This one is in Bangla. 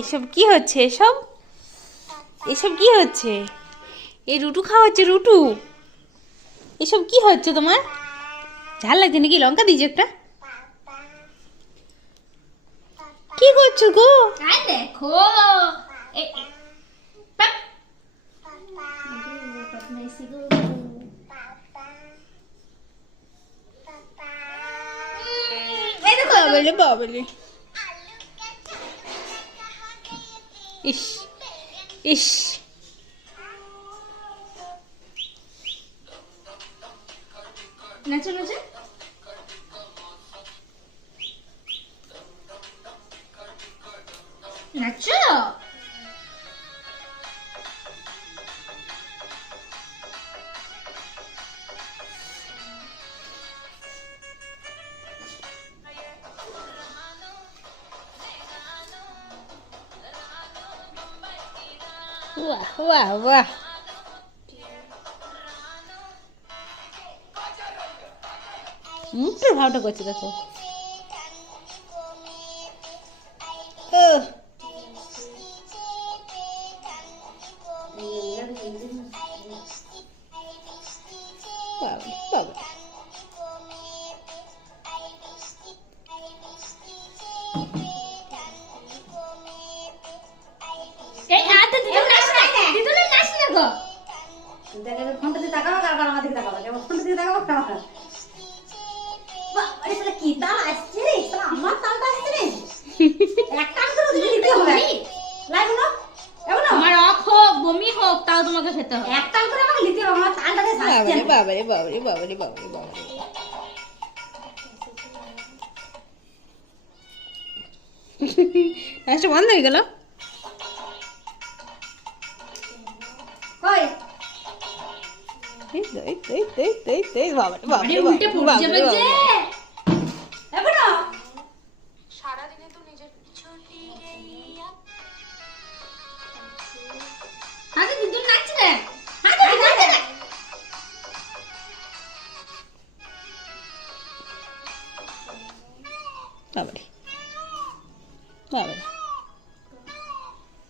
এসব কি হচ্ছে? এসব এসব কি হচ্ছে? এই রুটু খাওয়া হচ্ছে, রুটু। এসব কি হচ্ছে তোমার? ঝাল লাগছে নাকি? লঙ্কা দিয়েছো একটা? কি করছো গো? দেখো বাবলে বাবলে। ইস ইস। নাচো নাচো। নাচো। বাহ বাহ বাহ। মুখটার ভাবটা করছে দেখো। বাবা বাবা। এই আতে দিদুন নাচ না, দিদুন নাচ না গো। দেখে ফোনটা দিয়ে তাকাও, কার আমার দিকে তাকাও, কেমন ফোনটা দিয়ে তাকাও কার। বাবা এটা কি তাল আসছে রে? এটা আমার তালটা আসছে রে। এক কাজ করো, তুমি দিতে হবে। লাগো না? এমন না? আমার অখ হোক বমি হোক তাও তোমাকে খেতে হবে। এক তাল করে আমাকে নিতে হবে, আমার তালটা দিয়ে আসছে বাবারে না। বাবারে বাবারে বাবারে বাবারে বাবারে। নাচটা বন্ধ হয়ে গেল। কই? বাবারে বাবারে আরে উল্টে পড়ে যাবে যে। এমন না? সারাদিনে তো নিজের পিছনে আতে দিদুন নাচবে। আতে দিদুন নাচ। বাবারে বাবারে।